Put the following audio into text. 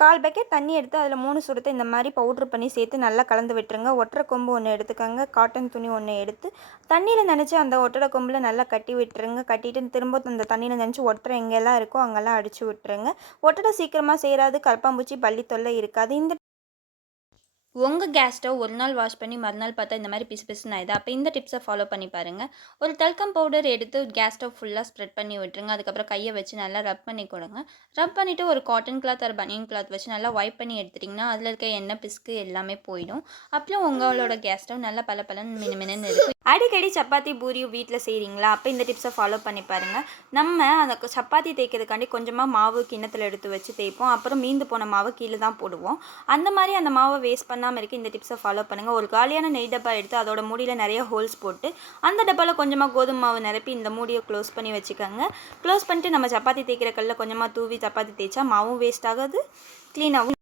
கால் bucket தண்ணி எடுத்து அதில் மூணு சுரத்தை இந்த மாதிரி பவுட்ரு பண்ணி சேர்த்து நல்லா கலந்து விட்டுருங்க. ஒற்றை கொம்பு ஒன்று எடுத்துக்கோங்க. காட்டன் துணி ஒன்று எடுத்து தண்ணியில் நினச்சி அந்த ஒட்டடை கொம்பில் நல்லா கட்டி விட்டுருங்க. கட்டிட்டு திரும்ப அந்த தண்ணியில் நினச்சி ஒட்டரை எங்கெல்லாம் இருக்கோ அங்கெல்லாம் அடித்து விட்டுருங்க. ஒட்டடை சீக்கிரமாக செய்கிறாது கற்பாம்பூச்சி பள்ளி தொல்லை இருக்காது. இந்த உங்கள் கேஸ் ஸ்டவ் ஒரு நாள் வாஷ் பண்ணி மறுநாள் பார்த்தா இந்த மாதிரி பிசு பிசுன்னு ஆயிடுது. அப்போ இந்த டிப்ஸை ஃபாலோ பண்ணி பாருங்கள் ஒரு தல்கம் பவுடர் எடுத்து கேஸ் ஸ்டவ் ஃபுல்லாக ஸ்ப்ரெட் பண்ணி விட்டுருங்க. அதுக்கப்புறம் கையை வச்சு நல்லா ரப் பண்ணி கொடுங்க. ரப் பண்ணிவிட்டு ஒரு காட்டன் கிளாத் ஒரு பனியன் கிளாத் வச்சு நல்லா வைப் பண்ணி எடுத்துட்டிங்கன்னா அதில் இருக்க எண்ணெய் பிசுக்கு எல்லாமே போயிடும். அப்புறம் உங்களோட கேஸ் ஸ்டவ் நல்லா பல பலன்னு மினு மினுன்னு இருக்கும் அடிக்கடி சப்பாத்தி பூரியும் வீட்டில் செய்கிறீங்களா அப்போ இந்த டிப்ஸை ஃபாலோ பண்ணி பாருங்கள் நம்ம அந்த சப்பாத்தி தேய்க்கிறதுக்காண்டி கொஞ்சமாக மாவு கிண்ணத்தில் எடுத்து வச்சு தேய்ப்போம். அப்புறம் மீந்து போன மாவை கீழே தான் போடுவோம். அந்த மாதிரி அந்த மாவை வேஸ்ட் பண்ணாமல் இருக்க இந்த டிப்ஸை ஃபாலோ பண்ணுங்கள் ஒரு காலியான நெய் டப்பா எடுத்து அதோட மூடியில் நிறைய ஹோல்ஸ் போட்டு அந்த டப்பாவில் கொஞ்சமாக கோதுமை மாவு நிரப்பி இந்த மூடியை க்ளோஸ் பண்ணி வச்சுக்கோங்க. க்ளோஸ் பண்ணிட்டு நம்ம சப்பாத்தி தேய்க்கிற கல்லில் கொஞ்சமாக தூவி சப்பாத்தி தேய்ச்சா மாவும் வேஸ்ட் ஆகாது. க்ளீனாகவும்